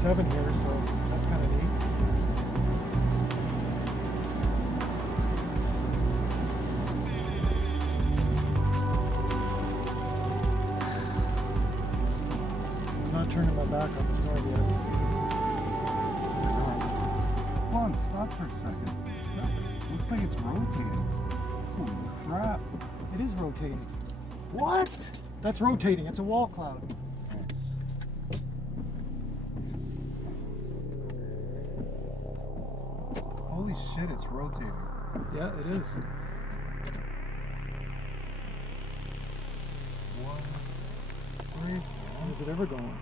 7 here, so that's kind of neat. I'm not turning my back on the storm yet. Hold on, stop for a second. Looks like it's rotating. Holy crap. It is rotating. What? That's rotating. It's a wall cloud. Holy shit, it's rotating. Yeah, it is. 1, 3, Where's it ever going?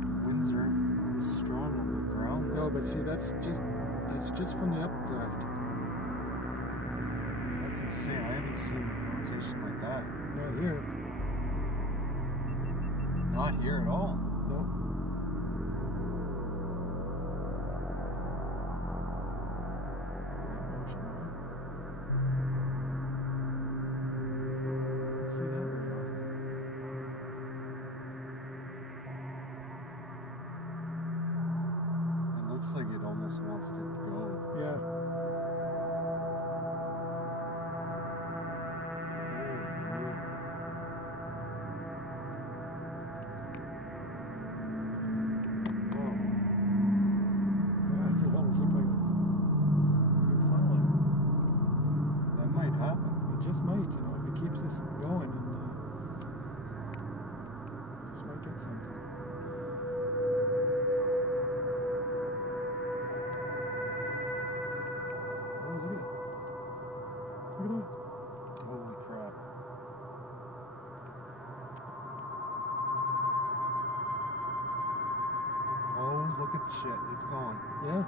The winds are really strong on the ground. No, but see, that's just from the updraft. That's insane. I haven't seen rotation like that. Not here. Not here at all. Nope. See that very often. It looks like it almost wants to go. Yeah. Just might, you know, if it keeps this going, and just might get something. Oh, look at it. Look at that. Holy crap. Oh, look at shit. It's gone. Yeah.